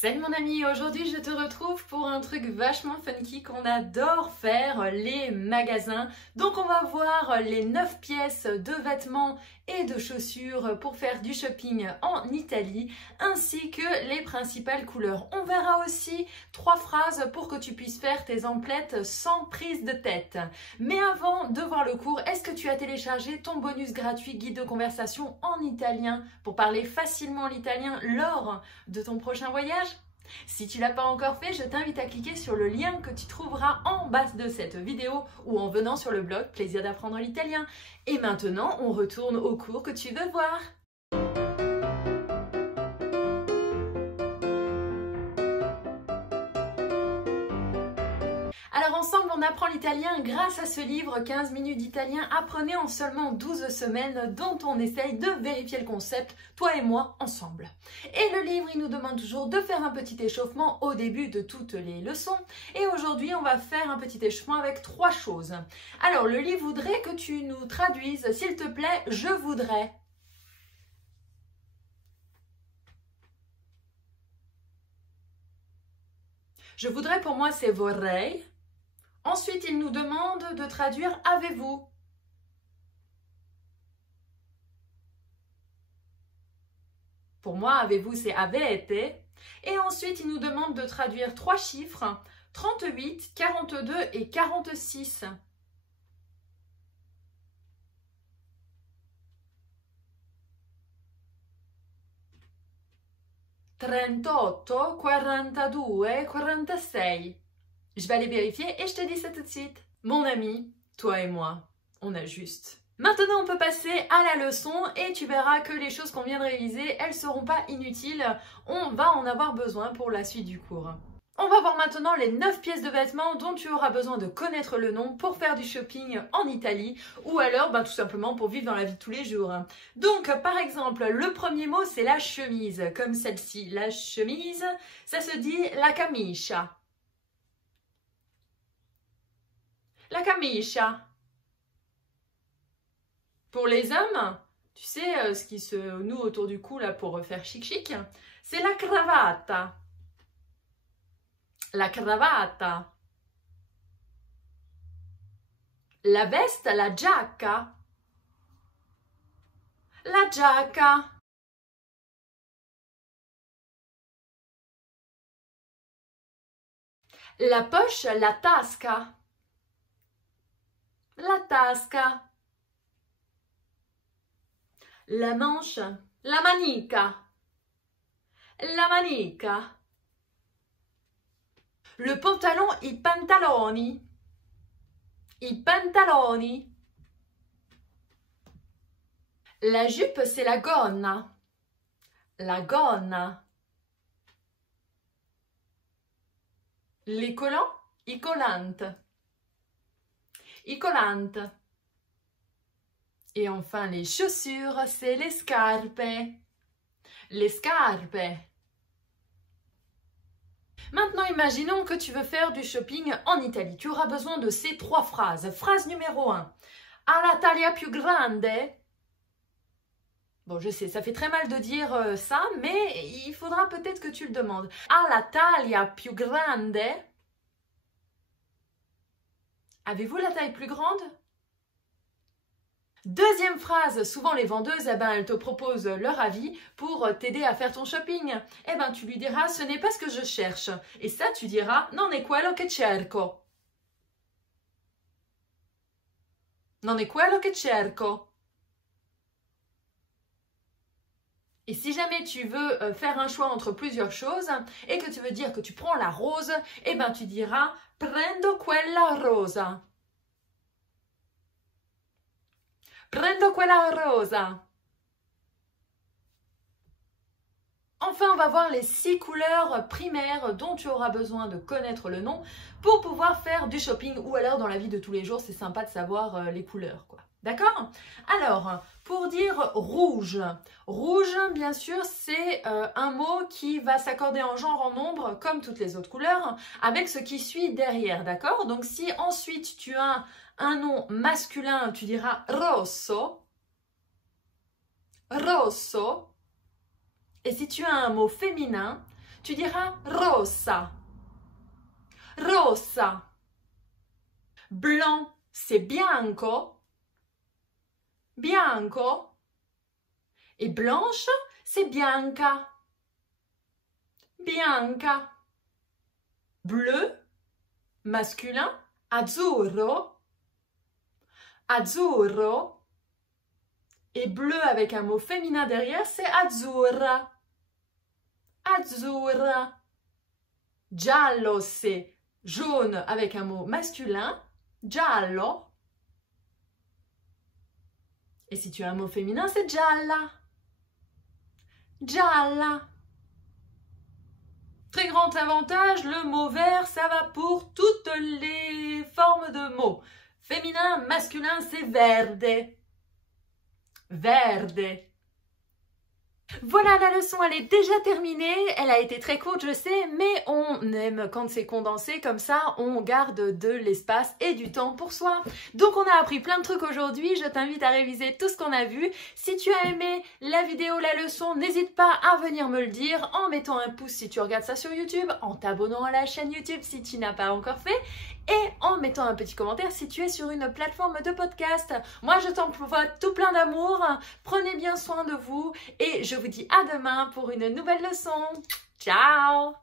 Salut mon ami, aujourd'hui je te retrouve pour un truc vachement funky qu'on adore faire, les magasins. Donc on va voir les 9 pièces de vêtements et de chaussures pour faire du shopping en Italie, ainsi que les principales couleurs. On verra aussi 3 phrases pour que tu puisses faire tes emplettes sans prise de tête. Mais avant de voir le cours, est-ce que tu as téléchargé ton bonus gratuit guide de conversation en italien pour parler facilement l'italien lors de ton prochain voyage? Si tu ne l'as pas encore fait, je t'invite à cliquer sur le lien que tu trouveras en bas de cette vidéo ou en venant sur le blog Plaisir d'apprendre l'italien. Et maintenant, on retourne au cours que tu veux voir. Alors ensemble, on apprend l'italien grâce à ce livre 15 minutes d'italien. Apprenez en seulement 12 semaines dont on essaye de vérifier le concept, toi et moi, ensemble. Et le livre, il nous demande toujours de faire un petit échauffement au début de toutes les leçons. Et aujourd'hui, on va faire un petit échauffement avec 3 choses. Alors, le livre voudrait que tu nous traduises, s'il te plaît, je voudrais. Je voudrais, pour moi, c'est vorrei. Ensuite, il nous demande de traduire « avez-vous ». Pour moi, « avez-vous » c'est « avete ». Et ensuite, il nous demande de traduire 3 chiffres, 38, 42 et 46. Trentotto, 42, 46. Je vais aller vérifier et je te dis ça tout de suite. Mon ami, toi et moi, on a juste. Maintenant, on peut passer à la leçon et tu verras que les choses qu'on vient de réviser, elles ne seront pas inutiles. On va en avoir besoin pour la suite du cours. On va voir maintenant les 9 pièces de vêtements dont tu auras besoin de connaître le nom pour faire du shopping en Italie ou alors tout simplement pour vivre dans la vie de tous les jours. Donc par exemple, le premier mot c'est la chemise, comme celle-ci. La chemise, ça se dit la camicia. La camicia. Pour les hommes, tu sais ce qui se noue autour du cou là pour faire chic chic, c'est la cravatta. La cravatta. La veste, la giacca. La giacca. La poche, la tasca. La tasca. La manche, la manica. La manica. Le pantalon, i pantaloni. I pantaloni. La jupe, c'est la gonna. La gonna. Les collants, i collanti. I collanti. Et enfin, les chaussures, c'est les scarpe. Les scarpe. Maintenant, imaginons que tu veux faire du shopping en Italie. Tu auras besoin de ces 3 phrases. Phrase numéro 1. Ha la taglia più grande? Bon, je sais, ça fait très mal de dire ça, mais il faudra peut-être que tu le demandes. Ha la taglia più grande? Avez-vous la taille plus grande? Deuxième phrase, souvent les vendeuses, elles te proposent leur avis pour t'aider à faire ton shopping. Tu lui diras, ce n'est pas ce que je cherche. Et ça, tu diras, non è quello che cerco. Non è quello che cerco. Et si jamais tu veux faire un choix entre plusieurs choses et que tu veux dire que tu prends la rose, tu diras, prendo quella rosa. Prendo quella rosa. Enfin, on va voir les 6 couleurs primaires dont tu auras besoin de connaître le nom pour pouvoir faire du shopping ou alors dans la vie de tous les jours, c'est sympa de savoir les couleurs, quoi. D'accord? Alors, pour dire rouge, rouge, bien sûr, c'est un mot qui va s'accorder en genre, en nombre, comme toutes les autres couleurs, avec ce qui suit derrière, d'accord? Donc, si ensuite tu as un nom masculin, tu diras rosso, rosso. Et si tu as un mot féminin, tu diras rossa. Rossa. Blanc, c'est bianco. Bianco. Et blanche, c'est bianca. Bianca. Bleu, masculin, azzurro. Azzurro. Et bleu avec un mot féminin derrière, c'est azzurra. Azzurra. Giallo, c'est jaune avec un mot masculin, giallo. Et si tu as un mot féminin, c'est gialla. Gialla. Très grand avantage, le mot vert, ça va pour toutes les formes de mots. Féminin, masculin, c'est verde. Verde. Voilà, la leçon, elle est déjà terminée. Elle a été très courte, je sais, mais on aime quand c'est condensé, comme ça, on garde de l'espace et du temps pour soi. Donc, on a appris plein de trucs aujourd'hui. Je t'invite à réviser tout ce qu'on a vu. Si tu as aimé la vidéo, la leçon, n'hésite pas à venir me le dire en mettant un pouce si tu regardes ça sur YouTube, en t'abonnant à la chaîne YouTube si tu n'as pas encore fait, et en mettant un petit commentaire si tu es sur une plateforme de podcast. Moi, je t'envoie tout plein d'amour. Prenez bien soin de vous et je vous dis à demain pour une nouvelle leçon. Ciao!